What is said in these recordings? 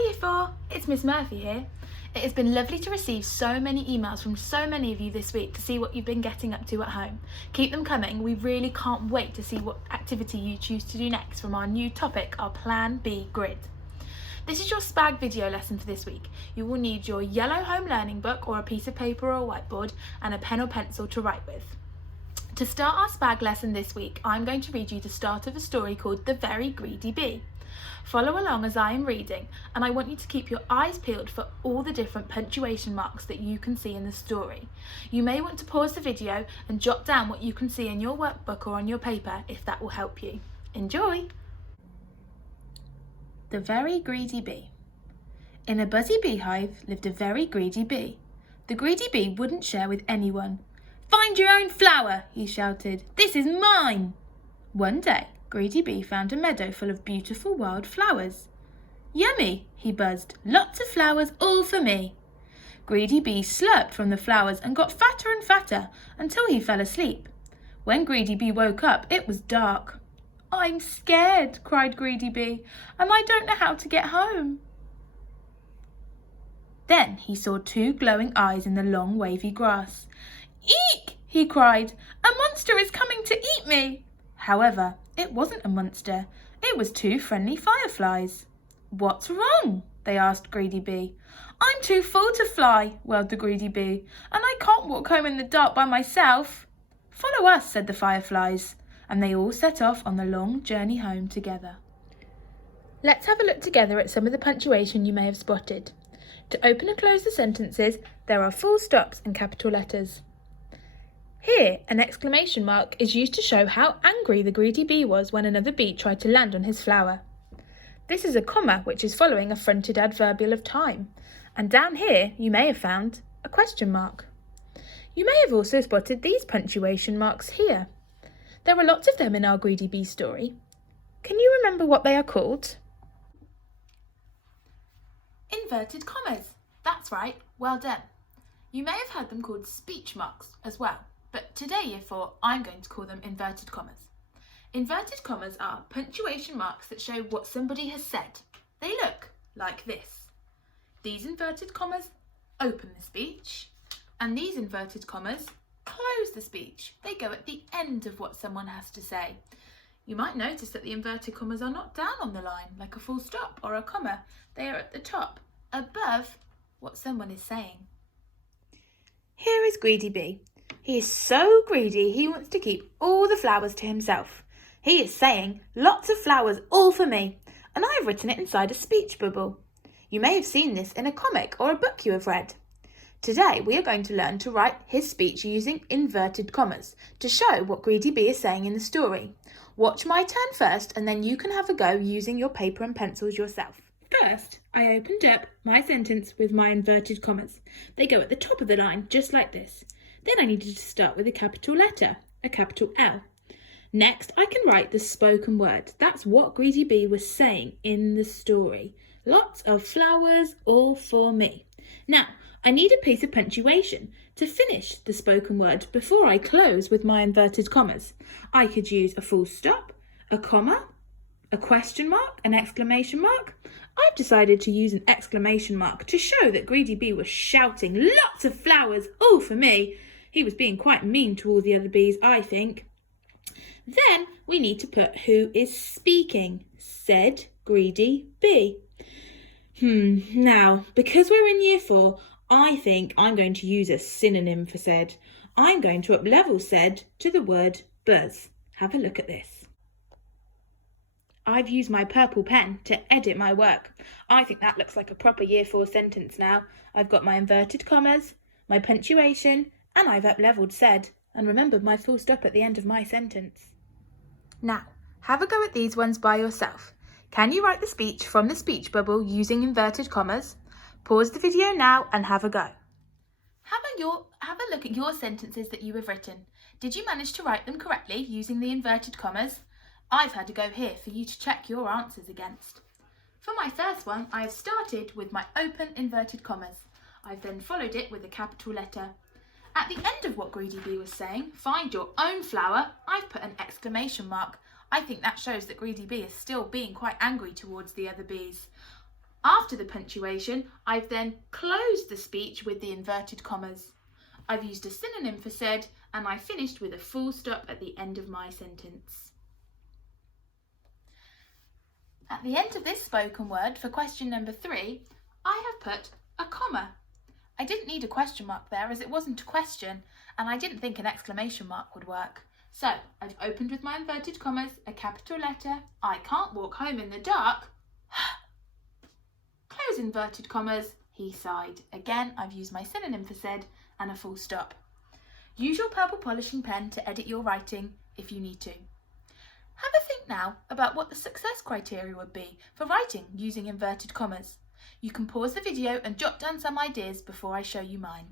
Hi Year 4, it's Miss Murphy here. It has been lovely to receive so many emails from so many of you this week to see what you've been getting up to at home. Keep them coming, we really can't wait to see what activity you choose to do next from our new topic, our Plan B grid. This is your SPAG video lesson for this week. You will need your yellow home learning book or a piece of paper or a whiteboard and a pen or pencil to write with. To start our SPAG lesson this week, I'm going to read you the start of a story called The Very Greedy Bee. Follow along as I am reading, and I want you to keep your eyes peeled for all the different punctuation marks that you can see in the story. You may want to pause the video and jot down what you can see in your workbook or on your paper if that will help you. Enjoy! The Very Greedy Bee. In a buzzy beehive lived a very greedy bee. The greedy bee wouldn't share with anyone. "Find your own flower," he shouted. "This is mine." One day, Greedy Bee found a meadow full of beautiful wild flowers. "Yummy," he buzzed. "Lots of flowers, all for me." Greedy Bee slurped from the flowers and got fatter and fatter until he fell asleep. When Greedy Bee woke up, it was dark. "I'm scared," cried Greedy Bee, "and I don't know how to get home." Then he saw two glowing eyes in the long wavy grass. "Eek!" he cried. "A monster is coming to eat me." However, it wasn't a monster. It was two friendly fireflies. "What's wrong?" they asked Greedy Bee. "I'm too full to fly," wailed the Greedy Bee, "and I can't walk home in the dark by myself." "Follow us," said the fireflies, and they all set off on the long journey home together. Let's have a look together at some of the punctuation you may have spotted. To open and close the sentences, there are full stops and capital letters. Here, an exclamation mark is used to show how angry the greedy bee was when another bee tried to land on his flower. This is a comma which is following a fronted adverbial of time. And down here, you may have found a question mark. You may have also spotted these punctuation marks here. There are lots of them in our greedy bee story. Can you remember what they are called? Inverted commas. That's right, well done. You may have heard them called speech marks as well. But today, Year 4, I'm going to call them inverted commas. Inverted commas are punctuation marks that show what somebody has said. They look like this. These inverted commas open the speech, and these inverted commas close the speech. They go at the end of what someone has to say. You might notice that the inverted commas are not down on the line, like a full stop or a comma. They are at the top, above what someone is saying. Here is Greedy Bee. He is so greedy he wants to keep all the flowers to himself. He is saying, "Lots of flowers, all for me," and I have written it inside a speech bubble. You may have seen this in a comic or a book you have read. Today we are going to learn to write his speech using inverted commas to show what Greedy Bee is saying in the story. Watch my turn first and then you can have a go using your paper and pencils yourself. First, I opened up my sentence with my inverted commas. They go at the top of the line, just like this. Then I needed to start with a capital letter, a capital L. Next, I can write the spoken word. That's what Greedy Bee was saying in the story. Lots of flowers, all for me. Now, I need a piece of punctuation to finish the spoken word before I close with my inverted commas. I could use a full stop, a comma, a question mark, an exclamation mark. I've decided to use an exclamation mark to show that Greedy Bee was shouting, "Lots of flowers, all for me." He was being quite mean to all the other bees, I think. Then we need to put who is speaking. Said Greedy Bee. Now, because we're in Year 4, I think I'm going to use a synonym for said. I'm going to up-level said to the word buzz. Have a look at this. I've used my purple pen to edit my work. I think that looks like a proper Year 4 sentence now. I've got my inverted commas, my punctuation, and I've up-levelled said and remembered my full stop at the end of my sentence. Now, have a go at these ones by yourself. Can you write the speech from the speech bubble using inverted commas? Pause the video now and have a go. Have a look at your sentences that you have written. Did you manage to write them correctly using the inverted commas? I've had a go here for you to check your answers against. For my first one, I have started with my open inverted commas. I've then followed it with a capital letter. At the end of what Greedy Bee was saying, "Find your own flower," I've put an exclamation mark. I think that shows that Greedy Bee is still being quite angry towards the other bees. After the punctuation, I've then closed the speech with the inverted commas. I've used a synonym for said, and I finished with a full stop at the end of my sentence. At the end of this spoken word for question number 3, I have put a comma. I didn't need a question mark there as it wasn't a question, and I didn't think an exclamation mark would work. So I've opened with my inverted commas, a capital letter, I can't walk home in the dark. Close inverted commas, he sighed. Again, I've used my synonym for said and a full stop. Use your purple polishing pen to edit your writing if you need to. Have a think now about what the success criteria would be for writing using inverted commas. You can pause the video and jot down some ideas before I show you mine.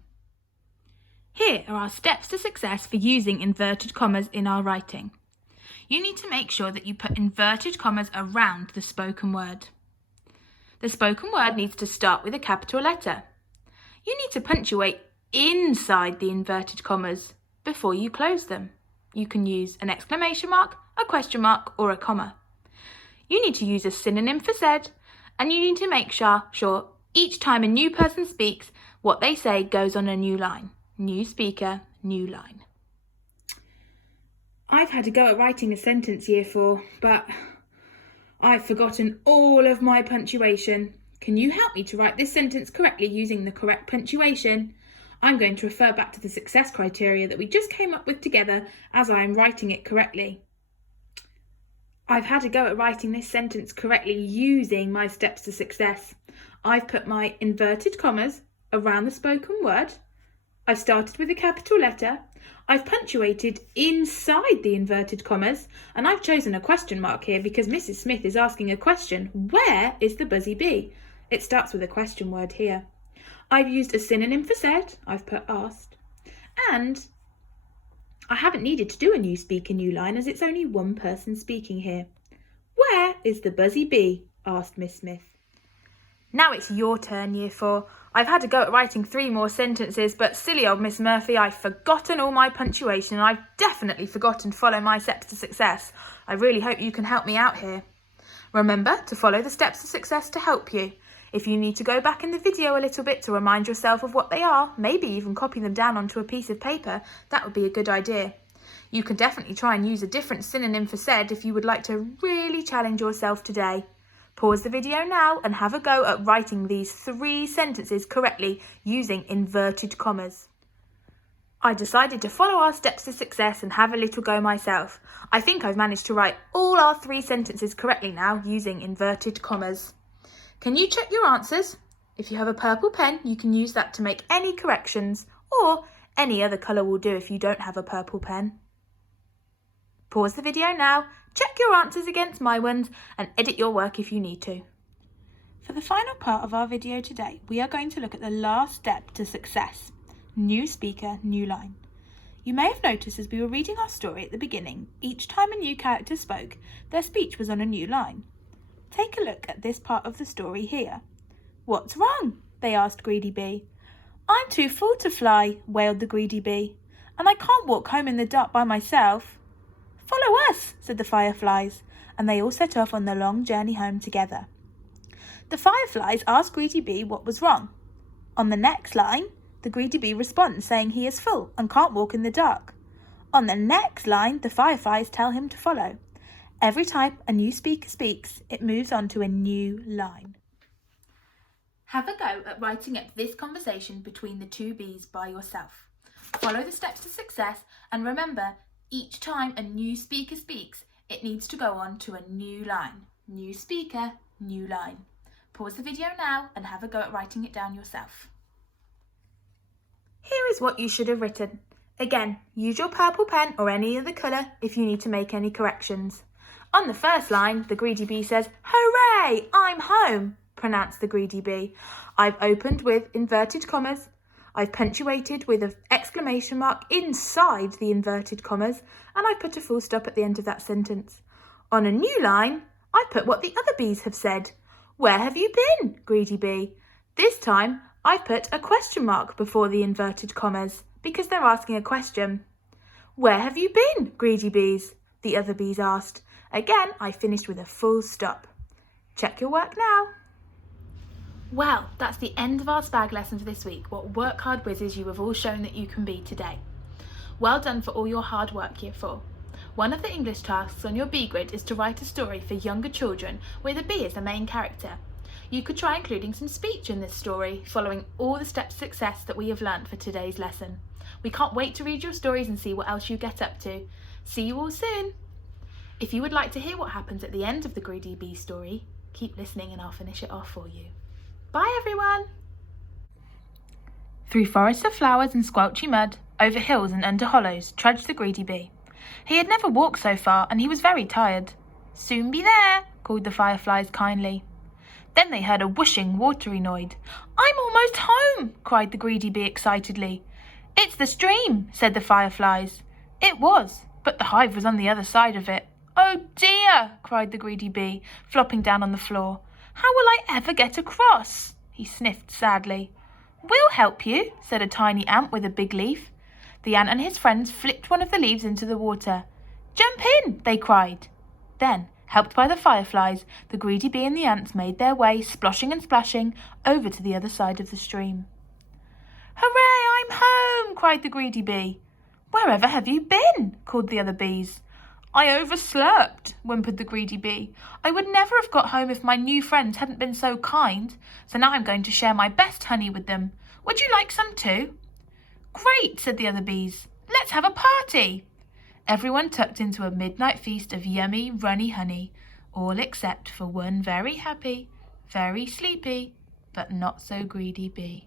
Here are our steps to success for using inverted commas in our writing. You need to make sure that you put inverted commas around the spoken word. The spoken word needs to start with a capital letter. You need to punctuate inside the inverted commas before you close them. You can use an exclamation mark, a question mark, or a comma. You need to use a synonym for said, and you need to make sure each time a new person speaks, what they say goes on a new line. New speaker, new line. I've had a go at writing a sentence year 4, but I've forgotten all of my punctuation. Can you help me to write this sentence correctly using the correct punctuation? I'm going to refer back to the success criteria that we just came up with together as I am writing it correctly. I've had a go at writing this sentence correctly using my steps to success. I've put my inverted commas around the spoken word. I've started with a capital letter. I've punctuated inside the inverted commas, and I've chosen a question mark here because Mrs. Smith is asking a question. Where is the buzzy bee? It starts with a question word here. I've used a synonym for said. I've put asked. And I haven't needed to do a new speaker, new line as it's only one person speaking here. Where is the buzzy bee? Asked Miss Smith. Now it's your turn, year 4. I've had a go at writing 3 more sentences, but silly old Miss Murphy, I've forgotten all my punctuation and I've definitely forgotten to follow my steps to success. I really hope you can help me out here. Remember to follow the steps to success to help you. If you need to go back in the video a little bit to remind yourself of what they are, maybe even copy them down onto a piece of paper, that would be a good idea. You can definitely try and use a different synonym for said if you would like to really challenge yourself today. Pause the video now and have a go at writing these 3 sentences correctly using inverted commas. I decided to follow our steps to success and have a little go myself. I think I've managed to write all our 3 sentences correctly now using inverted commas. Can you check your answers? If you have a purple pen, you can use that to make any corrections, or any other colour will do if you don't have a purple pen. Pause the video now, check your answers against my ones, and edit your work if you need to. For the final part of our video today, we are going to look at the last step to success. New speaker, new line. You may have noticed as we were reading our story at the beginning, each time a new character spoke, their speech was on a new line. Take a look at this part of the story here. What's wrong? They asked Greedy Bee. I'm too full to fly, wailed the Greedy Bee, and I can't walk home in the dark by myself. Follow us, said the Fireflies, and they all set off on the long journey home together. The Fireflies asked Greedy Bee what was wrong. On the next line, the Greedy Bee responds saying he is full and can't walk in the dark. On the next line, the Fireflies tell him to follow. Every time a new speaker speaks, it moves on to a new line. Have a go at writing up this conversation between the 2 bees by yourself. Follow the steps to success and remember, each time a new speaker speaks, it needs to go on to a new line. New speaker, new line. Pause the video now and have a go at writing it down yourself. Here is what you should have written. Again, use your purple pen or any other colour if you need to make any corrections. On the first line, the Greedy Bee says, "Hooray, I'm home," pronounced the Greedy Bee. I've opened with inverted commas. I've punctuated with an exclamation mark inside the inverted commas, and I've put a full stop at the end of that sentence. On a new line, I've put what the other bees have said. Where have you been, Greedy Bee? This time, I've put a question mark before the inverted commas because they're asking a question. Where have you been, Greedy Bees? The other bees asked. Again, I finished with a full stop. Check your work now. Well, that's the end of our spag lesson for this week. What work hard whizzes you have all shown that you can be today. Well done for all your hard work, Year 4. One of the English tasks on your B grid is to write a story for younger children where the bee is the main character. You could try including some speech in this story, following all the steps to success that we have learnt for today's lesson. We can't wait to read your stories and see what else you get up to. See you all soon! If you would like to hear what happens at the end of the Greedy Bee story, keep listening and I'll finish it off for you. Bye everyone! Through forests of flowers and squelchy mud, over hills and under hollows, trudged the greedy bee. He had never walked so far, and he was very tired. "Soon be there," called the fireflies kindly. Then they heard a whooshing, watery noise. "I'm almost home," cried the greedy bee excitedly. "It's the stream," said the fireflies. It was, but the hive was on the other side of it. "Oh dear," cried the greedy bee, flopping down on the floor. "How will I ever get across?" He sniffed sadly. "We'll help you," said a tiny ant with a big leaf. The ant and his friends flipped one of the leaves into the water. "Jump in," they cried. Then, helped by the fireflies, the greedy bee and the ants made their way, sploshing and splashing, over to the other side of the stream. "Hooray, I'm home!" cried the greedy bee. "Wherever have you been?" called the other bees. "I overslept," whimpered the greedy bee. "I would never have got home if my new friends hadn't been so kind, so now I'm going to share my best honey with them. Would you like some too?" "Great," said the other bees. "Let's have a party." Everyone tucked into a midnight feast of yummy, runny honey, all except for one very happy, very sleepy, but not so greedy bee.